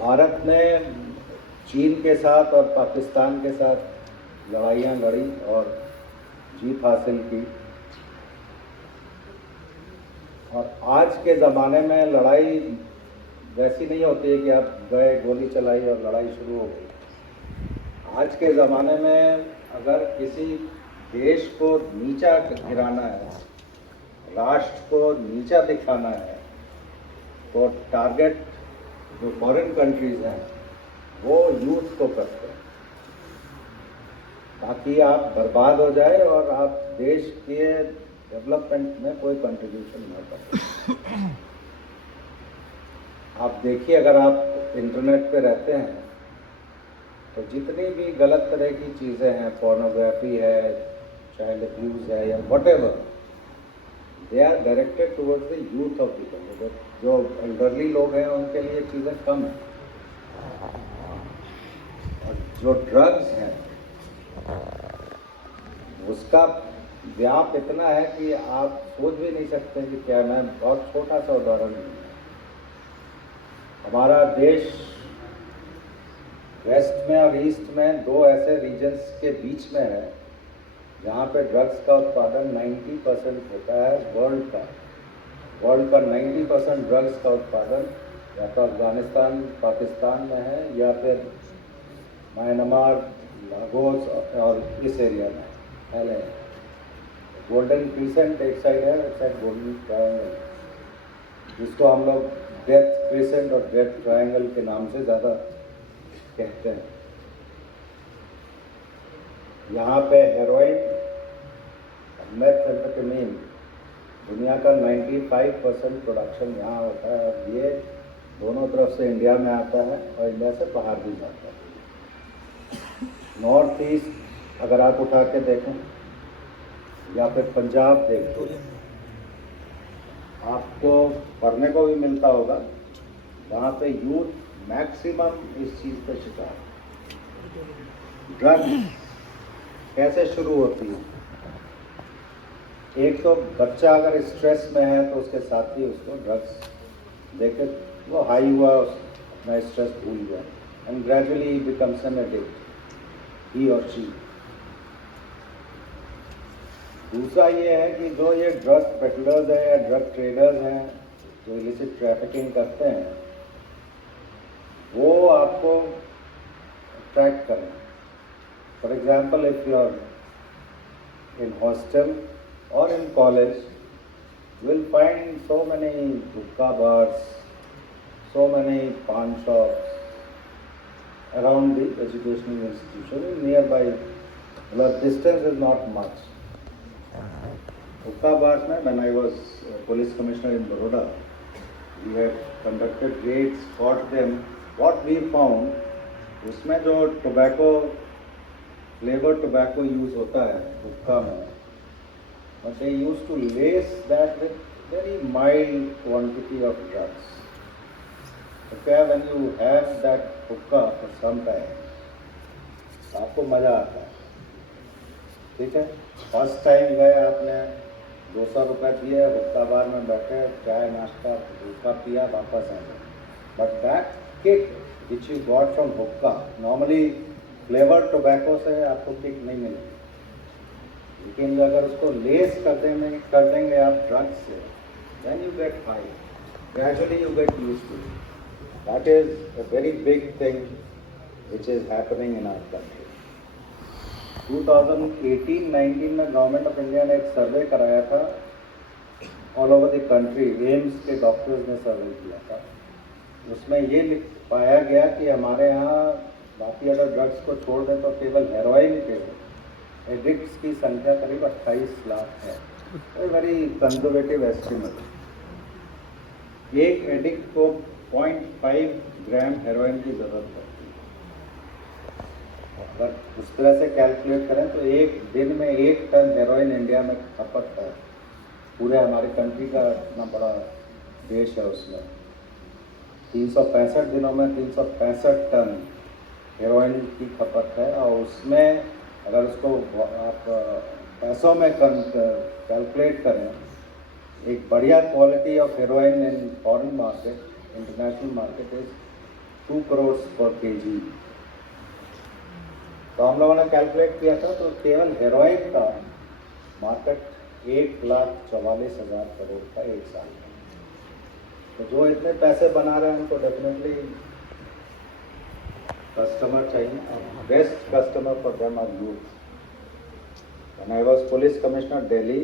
भारत ने चीन के साथ और पाकिस्तान के साथ लड़ाइयाँ लड़ी और जीत हासिल की। और आज के ज़माने में लड़ाई वैसी नहीं होती है कि आप गए, गोली चलाई और लड़ाई शुरू हो गई। आज के ज़माने में अगर किसी देश को नीचा गिराना है, राष्ट्र को नीचा दिखाना है, तो टारगेट जो फॉरेन कंट्रीज़ हैं वो यूथ को करते हैं, ताकि आप बर्बाद हो जाए और आप देश के डेवलपमेंट में कोई कंट्रीब्यूशन ना करें। आप देखिए, अगर आप इंटरनेट पे रहते हैं तो जितनी भी गलत तरह की चीज़ें हैं, पोर्नोग्राफी है, चाइल्ड अब्यूज़ है या whatever, they are directed towards the youth of the country. जो एल्डरली लोग हैं उनके लिए चीज़ें कम हैं, और जो ड्रग्स हैं उसका व्याप इतना है कि आप सोच भी नहीं सकते कि क्या। मैं बहुत छोटा सा उदाहरण दूँ। हमारा देश वेस्ट में और ईस्ट में दो ऐसे रीजन्स के बीच में है जहाँ पे ड्रग्स का उत्पादन 90% होता है वर्ल्ड का। वर्ल्ड का 90% ड्रग्स का उत्पादन या तो अफगानिस्तान, पाकिस्तान में है या फिर म्यांमार, लागोस और इस एरिया में पहले। गोल्डन क्रिसेंट एक साइड है, एक साइड गोल्डन ट्रायंगल, जिसको हम लोग डेथ क्रिसेंट और डेथ ट्रायंगल के नाम से ज़्यादा कहते हैं। यहाँ पे हेरोइन, मेथेम्फेटामीन, दुनिया का 95% प्रोडक्शन यहाँ होता है, और ये दोनों तरफ से इंडिया में आता है और इंडिया से बाहर भी जाता है। नॉर्थ ईस्ट अगर आप उठा के देखें या फिर पंजाब देख लो, आपको पढ़ने को भी मिलता होगा, वहाँ पे यूथ मैक्सिमम इस चीज़ पे शिकार। ड्रग्स कैसे शुरू होती है? एक तो बच्चा अगर स्ट्रेस में है तो उसके साथ ही उसको ड्रग्स देके वो हाई हुआ, अपना स्ट्रेस भूल गया, and gradually becomes an addict, he और शी। दूसरा ये है कि जो ये ड्रग पेडलर्स हैं या ड्रग ट्रेडर्स हैं जो इलिसिट ट्रैफिकिंग करते हैं, वो आपको अट्रैक्ट करें। For example, if you are in hostel or in college, you will find so many hookah bars, so many pawn shops around the educational institution nearby. The distance is not much. Hookah bars में, when I was police commissioner in Baroda, we had conducted raids, caught them. What we found, उसमें जो tobacco, flavored tobacco use होता है hookah में, but they used to lace that with very mild quantity of drugs. Okay, when you have that hookah for some time, आपको मज़ा आता है, ठीक है। फर्स्ट टाइम गए, आपने 200 रुपये दिए, हुक्का बार में बैठे, चाय नाश्ता हुक्का पिया, वापस आ गए। But that kick which you got from हुक्का, नॉर्मली फ्लेवर्ड टोबैको से आपको किक नहीं मिलेगी, लेकिन अगर उसको लेस कर देंगे आप ड्रग्स से, then you get high, gradually you get used to it. That is a very big thing which is happening in our country. 2018-19 में गवर्नमेंट ऑफ इंडिया ने एक सर्वे कराया था all over the country, AIIMS के doctors ने सर्वे किया था। उसमें ये पाया गया कि हमारे यहाँ बाकी अगर ड्रग्स को छोड़ दें तो केवल हेरोइन के एडिक्ट्स की संख्या करीब 28 लाख है। Very conservative estimate. एक एडिक्ट को 0.5 ग्राम हेरोइन की ज़रूरत पड़ती है। अगर उस तरह से कैलकुलेट करें तो एक दिन में 1 टन हेरोइन इंडिया में खपत है। पूरे हमारे कंट्री का इतना बड़ा देश है, उसमें 365 दिनों में 365 टन हेरोइन की खपत है। और उसमें अगर उसको आप पैसों में कैलकुलेट करें, एक बढ़िया quality of heroin in foreign market, international market is 2 crores per kg। तो हम लोगों ने कैलकुलेट किया था तो केवल हेरोइन का मार्केट 1,44,000 करोड़ का एक साल का। तो जो इतने पैसे बना रहे हैं उनको डेफिनेटली कस्टमर चाहिए। Best customer for them are youth. When I was police commissioner Delhi,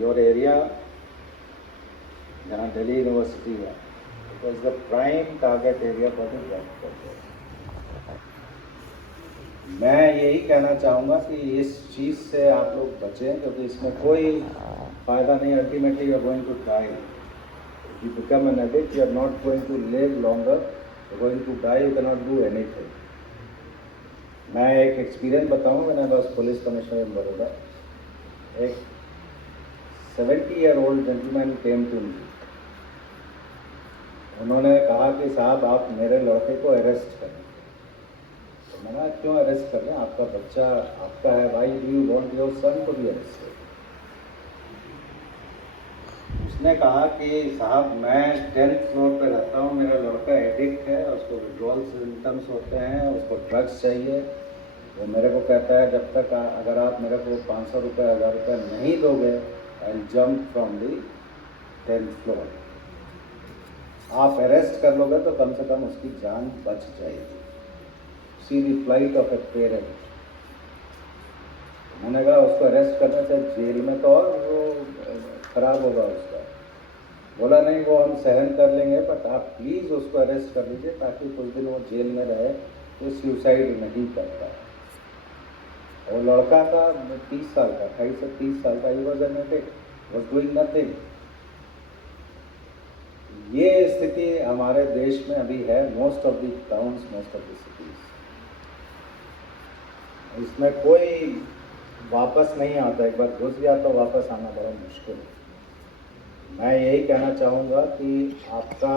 your area, जहाँ दिल्ली यूनिवर्सिटी है, it was the prime target area for the drug traffickers। मैं यही कहना चाहूँगा कि इस चीज़ से आप लोग बचें, क्योंकि इसमें कोई फ़ायदा नहीं। Ultimately you are going to die. If you become an addict, you are not going to live longer, you are going to die, you cannot do anything। मैं एक एक्सपीरियंस बताऊँ। मैंने बस पुलिस कमिश्नर इन बड़ौदा, एक 70-year-old gentleman came to me. उन्होंने कहा कि साहब आप मेरे लड़के को अरेस्ट करें। तो मैंने क्यों अरेस्ट कर रहे हैं, आपका बच्चा आपका है, why do you want your son to be arrested. उसने कहा कि साहब मैं 10th फ्लोर पे रहता हूँ, मेरा लड़का एडिक्ट है, उसको विड्रॉल सिम्टम्स होते हैं, उसको ड्रग्स चाहिए। वो मेरे को कहता है जब तक अगर आप मेरे को 500 रुपये 1000 रुपये नहीं दोगे, I will jump from the 10th floor. आप अरेस्ट कर लोगे तो कम से कम उसकी जान बच जाएगी। सी दी फ्लाइट ऑफ ए पेरेंट। उन्होंने कहा उसको अरेस्ट करने से जेल में तो और वो खराब होगा उसका। बोला नहीं, वो हम सहन कर लेंगे, बट आप प्लीज़ उसको अरेस्ट कर लीजिए ताकि कुछ दिन वो जेल में रहे, तो सुसाइड नहीं करता। और लड़का था 30 साल का, 28 से 30 साल का, he was an addict, was doing nothing. ये स्थिति हमारे देश में अभी है, most of the towns, most of the cities. इसमें कोई वापस नहीं आता। एक बार घुस गया तो वापस आना बड़ा मुश्किल है। मैं यही कहना चाहूँगा कि आपका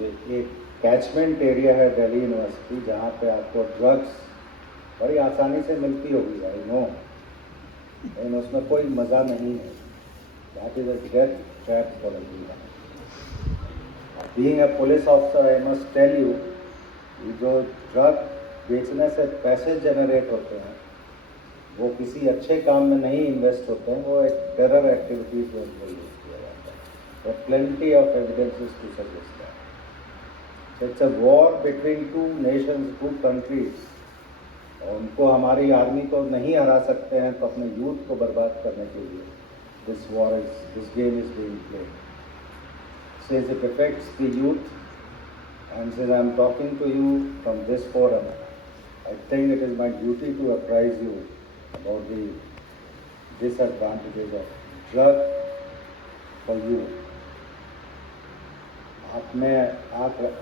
एक कैचमेंट एरिया है दिल्ली यूनिवर्सिटी, जहाँ पे आपको ड्रग्स बड़ी आसानी से मिलती होगी, आई नो, लेकिन उसमें कोई मज़ा नहीं है। That is a death trap for everyone. Being a police officer I must tell you, जो ड्रग बेचने से पैसे जनरेट होते हैं वो किसी अच्छे काम में नहीं इन्वेस्ट होते हैं, वो एक टेरर एक्टिविटीज़ में उनको यूज़ किया जाता है। और plenty of evidences to suggest that it's a war between two nations, two countries. और उनको हमारी आर्मी को नहीं हरा सकते हैं तो अपने यूथ को बर्बाद करने के लिए this game is being played. Since it affects the youth, and since I am talking to you from this forum, I think it is my duty to apprise you about the disadvantages of drug for you।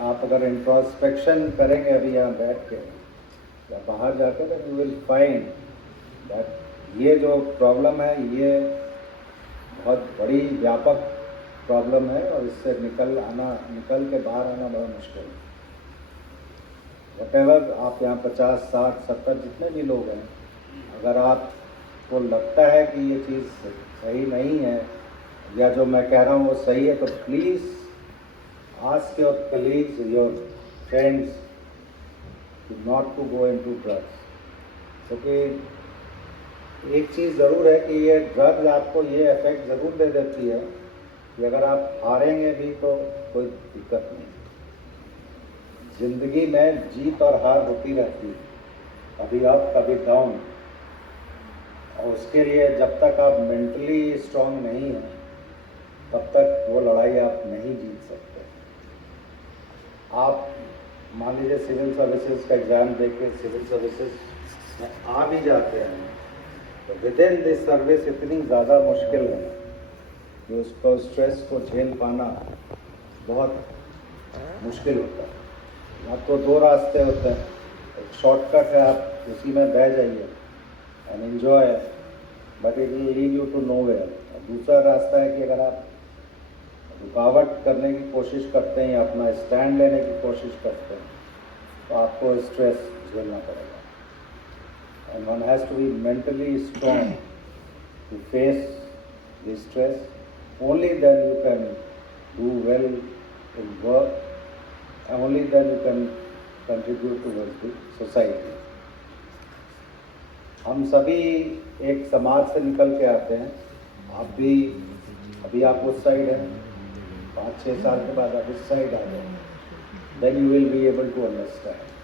आप अगर introspection करेंगे अभी यहाँ बैठ के या बाहर जाकर, तो यू विल फाइंड दैट ये जो प्रॉब्लम है ये बहुत बड़ी व्यापक प्रॉब्लम है, और इससे निकल के बाहर आना बड़ा मुश्किल है। वटेवर आप यहाँ 50, 60, 70 जितने भी लोग हैं, अगर आपको लगता है कि ये चीज़ सही नहीं है या जो मैं कह रहा हूँ वो सही है, तो please ask your colleagues, your friends not to go into drugs. क्योंकि एक चीज़ ज़रूर है कि ये ड्रग्स आपको ये इफेक्ट ज़रूर दे देती है कि अगर आप हारेंगे भी तो कोई दिक्कत नहीं। ज़िंदगी में जीत और हार होती रहती है, कभी अप कभी डाउन, और उसके लिए जब तक आप मेंटली स्ट्रांग नहीं हैं तब तक वो लड़ाई आप नहीं जीत सकते। आप मान लीजिए सिविल सर्विसेज का एग्ज़ाम दे के सिविल सर्विसेज में आ भी जाते हैं, तो विद इन दिस सर्विस इतनी ज़्यादा मुश्किल है कि उसको स्ट्रेस को झेल पाना बहुत मुश्किल होता है। या तो दो रास्ते होते हैं, एक शॉर्टकट है, आप उसी में बह जाइए and enjoy, but it will lead you to nowhere. दूसरा रास्ता है कि अगर आप रुकावट करने की कोशिश करते हैं या अपना स्टैंड लेने की कोशिश करते हैं तो आपको स्ट्रेस झेलना पड़ेगा। And one has to be mentally strong to face the stress. Only then you can do well in work only then you can contribute towards the society. हम सभी एक समाज से निकल के आते हैं. आप भी अभी आप उस साइड हैं, 5-6 साल के बाद आप इस साइड आ जाए, then you will be able to understand.